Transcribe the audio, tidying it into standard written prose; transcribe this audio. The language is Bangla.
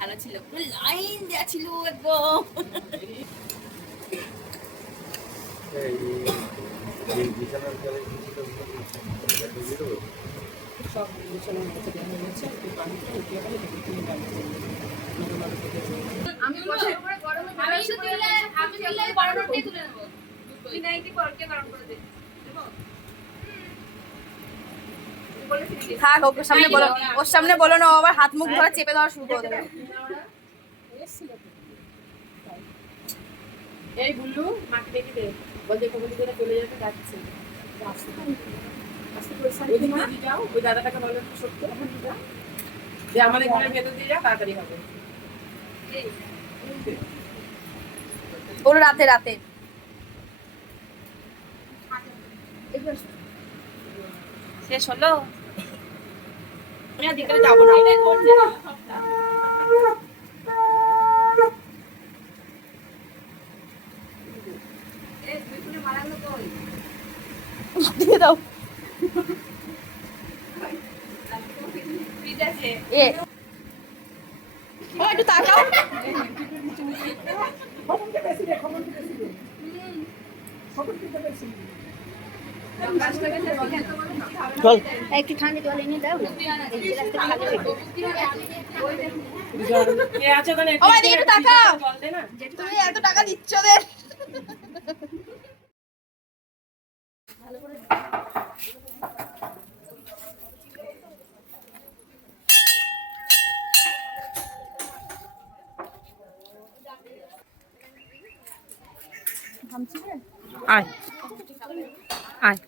ভালো ছিল, লাইন দেওয়া ছিল একদম। থাক, ওর সামনে বলো, ওর সামনে বলো না, আবার হাত মুখ ধরা চেপে ধরা শুরু করে দেবে। এই বুল্লু মাকে দেখে দে, বল দেখো বলি করে চলে যেতে যাচ্ছে। ওই দাদাটাকে বলো সত্য যে আমাদের ঘরের ভেতর দিয়ে যা, তাড়াতাড়ি হবে। ওর রাতে রাতে শেষ হলো, যাবো না। দিয়ে দাও। একটু তাকাও। একটু ঠান্ডা জল এনে দাও, তুমি এত টাকা দিচ্ছ ওদের। আয় আয়।